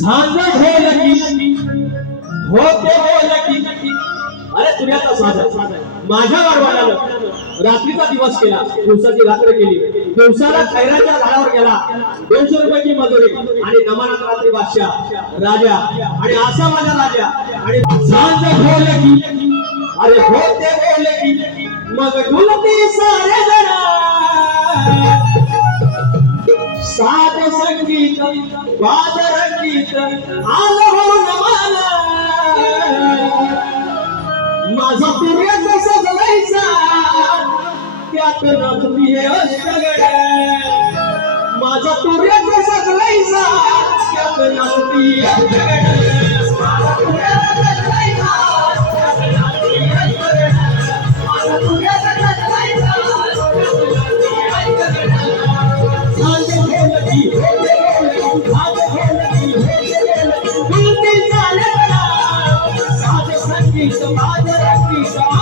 झांज ढोलकी होते बोलकी अरे तुझ्याचा साज आहे. माझ्या वाढवाला रात्रीचा दिवस केला. दिवसाची रात्र केली. दिवसाला खैराच्या झाडावर गेला. दोनशे रुपयाची मजुरी आणि नमानात रात्री बादशाह. राजा. आणि असा माझा राजा. आणि झांज ढोलकी अरे होते बोलकी मग ढोलकी सारे जरा. साध संगीत. वाद रंगीत आलं हो नमाला माझा पूर्वज सजवायचा त्यात नकली हे अष्टगड माझा पूर्वज सजवायचा त्यात नकली সমাজের একটি সমাজ